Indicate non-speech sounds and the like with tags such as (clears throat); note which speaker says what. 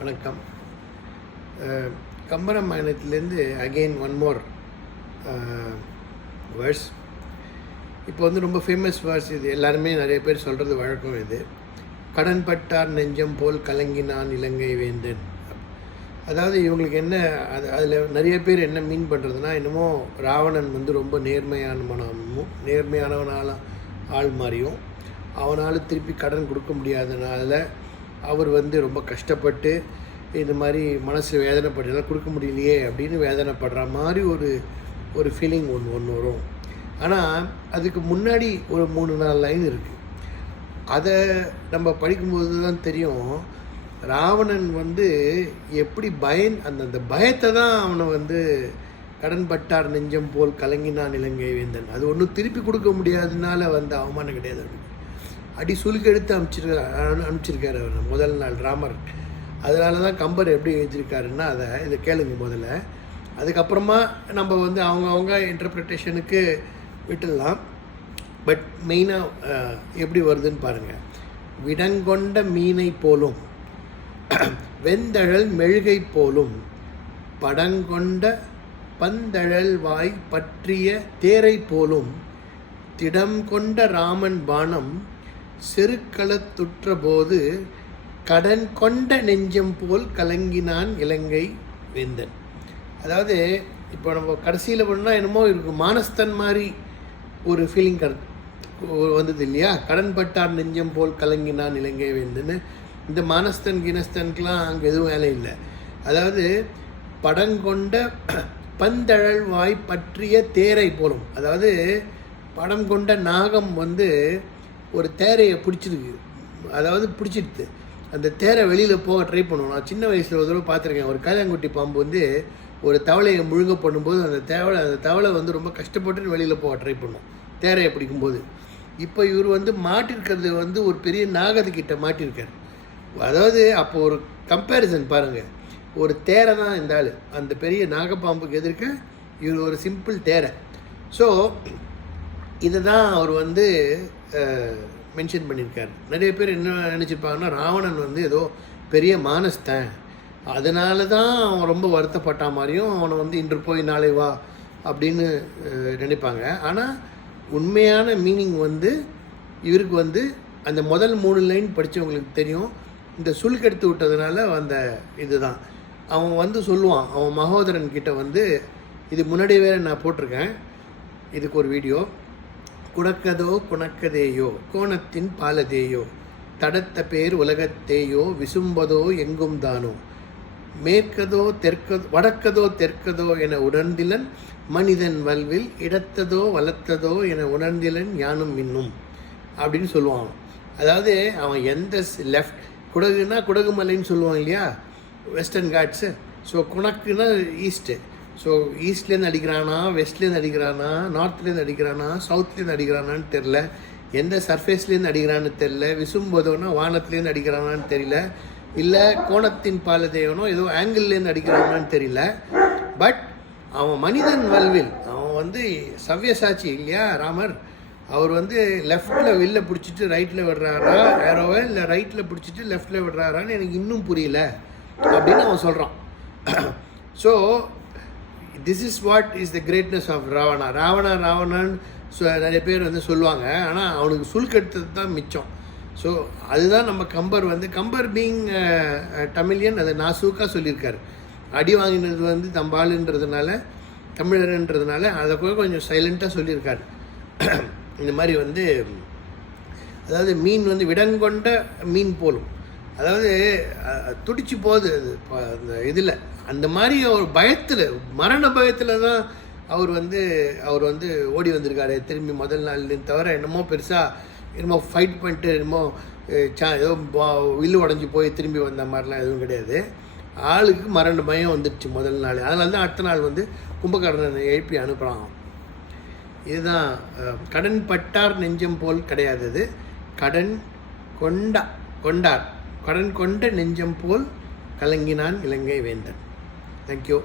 Speaker 1: வணக்கம். கம்பரம் கம்பராமாயணத்திலேருந்து அகெயின் ஒன் மோர் வேர்ஸ் இப்போ வந்து ரொம்ப ஃபேமஸ் வேர்ஸ் இது. எல்லாருமே நிறைய பேர் சொல்கிறது வழக்கம் இது. கடன்பட்டார் நெஞ்சம் போல் கலங்கினான் இலங்கை வேந்தன். அதாவது இவங்களுக்கு என்ன அது அதில் நிறைய பேர் என்ன மீன் பண்ணுறதுனா என்னமோ ராவணன் வந்து ரொம்ப நேர்மையானவனாகவும் நேர்மையானவனால ஆள் மாதிரியும் அவனால் திருப்பி கடன் கொடுக்க முடியாதனால அவர் வந்து ரொம்ப கஷ்டப்பட்டு இந்த மாதிரி மனசு வேதனைப்படுறதுனால கொடுக்க முடியலையே அப்படின்னு வேதனைப்படுற மாதிரி ஒரு ஒரு ஃபீலிங் ஒன்று ஒன்று வரும். ஆனால் அதுக்கு முன்னாடி ஒரு மூணு நாலு லைன் இருக்குது அதை நம்ம படிக்கும்போது தான் தெரியும். ராவணன் வந்து எப்படி பயன் அந்த அந்த பயத்தை தான் அவனை வந்து கடன்பட்டார் நெஞ்சம் போல் கலங்கினான் இலங்கை வேந்தன். அது ஒன்றும் திருப்பி கொடுக்க முடியாததுனால வந்த அவமானம் கிடையாது அப்படின்னு அடி சுலுக்கு எடுத்து அனுப்பிச்சிருக்காரு அனுப்பிச்சிருக்காரு அவர் முதல் நாள் ராமர். அதனால தான் கம்பர் எப்படி எழுதியிருக்காருன்னா அதை இதை கேளுங்க முதல்ல. அதுக்கப்புறமா நம்ம வந்து அவங்கவுங்க இன்டர்பிரிட்டேஷனுக்கு விட்டுடலாம். பட் மெயினாக எப்படி வருதுன்னு பாருங்கள் விடங்கொண்ட மீனை போலும் வெந்தழல் மெழுகை போலும் படங்கொண்ட பந்தழல் வாய் பற்றிய தேரை போலும் திடம் கொண்ட ராமன் பானம் செருக்களத்துற்ற போது கடன் கொண்ட நெஞ்சம் போல் கலங்கினான் இலங்கை வேந்தன். அதாவது இப்போ நம்ம கடைசியில் பண்ணால் என்னமோ இருக்கும் மானஸ்தன் மாதிரி ஒரு ஃபீலிங் கரு வந்தது இல்லையா? கடன் பட்டார் நெஞ்சம் போல் கலங்கினான் இலங்கை வேந்துன்னு. இந்த மானஸ்தன் கினஸ்தனுக்கெலாம் அங்கே எதுவும் வேலை இல்லை. அதாவது படங்கொண்ட பந்தழல் வாய் பற்றிய தேரை போலும். அதாவது படம் கொண்ட நாகம் வந்து ஒரு தேரையை பிடிச்சிருக்கு. அதாவது பிடிச்சிடுது அந்த தேரை வெளியில் போக ட்ரை பண்ணுவோம். நான் சின்ன வயசில் ஒரு தடவை பார்த்துருக்கேன். ஒரு கல்யாங்குட்டி பாம்பு வந்து ஒரு தவளையை முழுங்க பண்ணும்போது அந்த தேவலை அந்த தவளை வந்து ரொம்ப கஷ்டப்பட்டு வெளியில் போக ட்ரை பண்ணும் தேரையை பிடிக்கும்போது. இப்போ இவர் வந்து மாட்டிருக்கிறது வந்து ஒரு பெரிய நாகத்துக்கிட்ட மாட்டியிருக்கார் அதாவது அப்போ ஒரு கம்பேரிசன் பாருங்கள் ஒரு தேரை தான் இந்த ஆள். அந்த பெரிய நாகப்பாம்புக்கு எதிர்க்க இவர் ஒரு சிம்பிள் தேரை. ஸோ இதை தான் அவர் வந்து மென்ஷன் பண்ணியிருக்காரு. நிறைய பேர் என்ன நினச்சிருப்பாங்கன்னா ராவணன் வந்து ஏதோ பெரிய மானஸ்தன். அதனால தான் அவன் ரொம்ப வருத்தப்பட்ட மாதிரியும் அவனை வந்து இன்று போய் நாளை வா அப்படின்னு நினைப்பாங்க. ஆனால் உண்மையான மீனிங் வந்து இவருக்கு வந்து அந்த முதல் மூணு லைன் படித்தவங்களுக்கு தெரியும். இந்த சுல்கெடுத்து விட்டதுனால வந்த இதுதான். அவன் வந்து சொல்லுவான் அவன் மகோதரன் கிட்ட வந்து இது முன்னாடி வேறு நான் போட்டிருக்கேன். இதுக்கு ஒரு வீடியோ குணக்கதோ குணக்கதேயோ? கோணத்தின் பாலதேயோ? தடத்த பேர் உலகத்தேயோ? விசும்பதோ எங்கும் தானோ? மேற்கதோ தெற்கதோ வடக்கதோ தெற்கதோ என உணர்ந்திலன் மனிதன் வல்வில் இடத்ததோ வளர்த்ததோ என உணர்ந்திலன் யானும் இன்னும் அப்படின்னு சொல்லுவான். அதாவது அவன் எந்த லெஃப்ட் குடகுன்னா குடகு மலைன்னு சொல்லுவான் இல்லையா? Western katsu. ஸோ குணக்குன்னா ஈஸ்ட்டு. ஸோ ஈஸ்ட்லேருந்து அடிக்கிறானா வெஸ்ட்லேருந்து அடிக்கிறானா நார்த்லேருந்து அடிக்கிறானா சவுத்லேருந்து அடிக்கிறானான்னு தெரில எந்த சர்ஃபேஸ்லேருந்து அடிக்கிறான்னு தெரில விசும்போதோன்னா வானத்துலேருந்து அடிக்கிறானான்னு தெரியல. இல்லை கோணத்தின் பாலதேவனோ ஏதோ ஆங்கிள்லேருந்து அடிக்கிறானான்னு தெரியல. பட் அவன் மனிதன் வல்வில் அவன் வந்து சவ்யசாட்சி இல்லையா ராமர்? அவர் வந்து லெஃப்டில் வில்ல பிடிச்சிட்டு ரைட்டில் விடுறாரா ஏரோவை இல்லை ரைட்டில் பிடிச்சிட்டு லெஃப்டில் விடுறாரான்னு எனக்கு இன்னும் புரியல. அப்படின்னு அவன் சொல்கிறான் so (clears throat) this is what is the greatness of Ravana Ravana ராவணான்னு சொ நிறைய பேர் வந்து சொல்லுவாங்க. ஆனால் அவனுக்கு சுல்கெடுத்தது தான் மிச்சம். ஸோ அதுதான் நம்ம கம்பர் வந்து Kambar being Tamilian uh, uh, அதை நாசூக்காக சொல்லியிருக்காரு. அடி வாங்கினது வந்து தம்பாளுன்றதுனால தமிழர்ன்றதுனால அதை கூட கொஞ்சம் சைலண்ட்டாக சொல்லியிருக்காரு. (clears throat) இந்த மாதிரி வந்து அதாவது மீன் வந்து விடங்கொண்ட மீன் போலும். அதாவது துடிச்சு போகுது அது அந்த இதில். அந்த மாதிரி ஒரு பயத்தில் மரண பயத்தில் தான் அவர் வந்து அவர் வந்து ஓடி வந்திருக்காரு. திரும்பி முதல் நாள்லேருந்து தவிர என்னமோ பெருசாக என்னமோ ஃபைட் பண்ணிட்டு என்னமோ சா ஏதோ வில்லு உடஞ்சி போய் திரும்பி வந்த மாதிரிலாம் எதுவும் கிடையாது. ஆளுக்கு மரண பயம் வந்துடுச்சு முதல் நாள். அதனால தான் அடுத்த நாள் வந்து கும்பகர்ணனை எழுப்பி அனுப்புகிறாங்க இதுதான் கடன் பட்டார் நெஞ்சம் போல் கிடையாது கடன் கொண்டா கொண்டார். கடன் கொண்ட நெஞ்சம் போல் கலங்கினான் இலங்கை வேந்தன். தேங்க்யூ